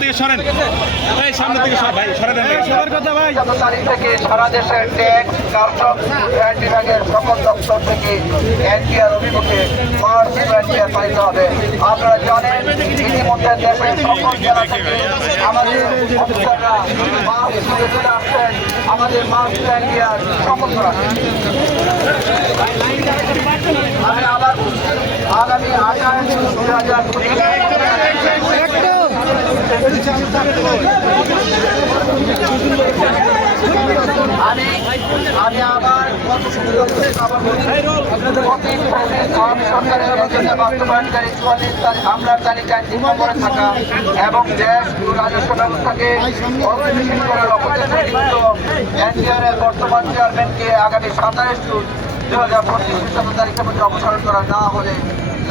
থেকে সরেন ভাই, সামনে থেকে ভাই সরেন সবার কথা ভাই। তারিখ থেকে সারা দেশের ট্যাক্স কাস্টম বিভাগের সকল দপ্তর থেকে এনপিআর অভিমুখে মার্চ এনপিআর পালিত হবে। আপনারা জানেন ইতিমধ্যে দেশের সকল জেলা থেকে আমাদের অফিসাররা মার্চ শুরু চলে আসছেন আমাদের মার্চ এনপিআর সফল করা। আমি আবার আগামী 28 জুন 2020 আমি আবার সরকারের বাস্তবায়নকারী 44 আমরা তালিকায় 3 নম্বরে থাকা এবং দেশ ও রাজস্ব ব্যবস্থাকে অর্থনীতি করার লক্ষ্যে এনপিআরের বর্তমান চেয়ারম্যানকে আগামী 27 জুন 2025 তারিখের মধ্যে অপসারণ করা না হলে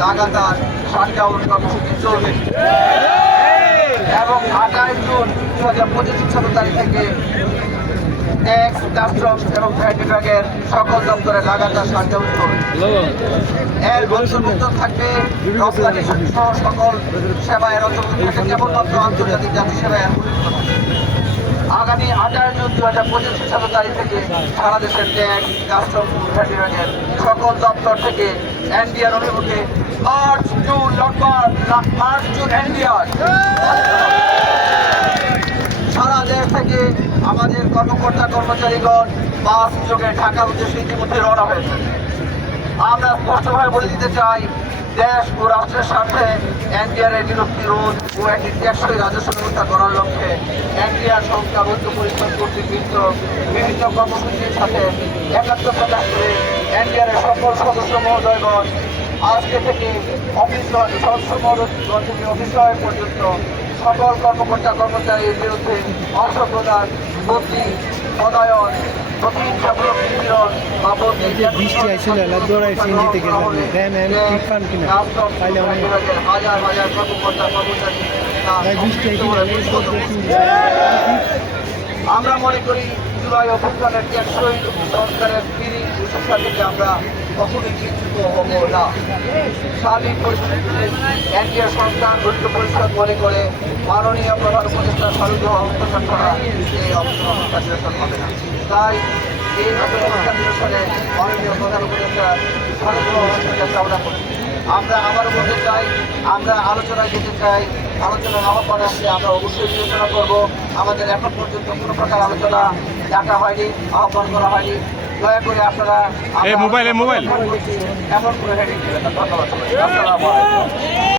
লাগাতার শাটডাউন কর্মসূচি চলবে এবং 28 জুন 2025 তারিখ থেকে ট্যাক্স কাস্টমস এবং ভ্যাট বিভাগের সকল দপ্তরে লাগাতার শাটডাউন চলবে। এর অন্তর্ভুক্ত থাকবে রপ্তানি সহ সকল সেবায়ের অন্তর্ভুক্ত থাকবে কেবলমাত্র আন্তর্জাতিক যাত্রী সেবায়ের। আগামী 28 জুন 2025 তারিখ থেকে সারা দেশের ট্যাক্স কাস্টম ভ্যাট বিভাগের সকল দপ্তর থেকে এনপিআর অভিমুখে মার্চ জুন এনপিআর সারা দেশ থেকে আমাদের কর্মকর্তা কর্মচারীগণ বাস যোগে ঢাকার উদ্দেশ্যে ইতিমধ্যে রওনা হয়েছে। আমরা স্পষ্টভাবে বলে দিতে চাই, দেশ ও রাষ্ট্রের স্বার্থে এনপিআর এর বিরক্তি রোধ ও একটি টেকসই রাজস্ব ব্যবস্থা করার লক্ষ্যে এনপিআর সংস্থা ঐক্য পরিষদ কর্তৃক বিভিন্ন কর্মসূচির সাথে একাত্ম প্রকাশ করে এনপিআর এর সকল সদস্য মহোদয়গণ আজকে থেকে অফিসার পর্যন্ত সকল কর্মকর্তা কর্মচারীর বিরুদ্ধে অংশ প্রদান, বদলি, পদায়ন, প্রতিহিংসামূলক নিপীড়ন বা বৃষ্টি আইছিল হাজার হাজার কর্মকর্তা কর্মচারী আমরা মনে করি জুলাই অভ্যুত্থানের টেকসই সংস্কারের ফিরি সুশিক্ষা থেকে আমরা কখনোই চিন্তিত হব না। সার্বিক পরিস্থিতিতে এনপিআর সংস্থান ঐক্য পরিষদ মনে করে মাননীয় প্রধান উপদেষ্টা সারুদ্ধ হস্তক্ষেপ করা এই অবস্থা নিরসন হবে না। তাই এই অবস্থা নিরসনে মাননীয় প্রধান উপদেষ্টা সারুদ্ধ হস্তক্ষেপ কামনা করি। আমরা আবারও বলতে চাই, আমরা আলোচনায় যেতে চাই, আলোচনার আহ্বান আসলে আমরা অবশ্যই বিবেচনা করব। আমাদের এখন পর্যন্ত কোনো প্রকার আলোচনা ডাকা হয়নি, আহ্বান করা হয়নি। দয়া করে আপনারা মোবাইল এমন করে হেডিং দিবেন না। ধন্যবাদ।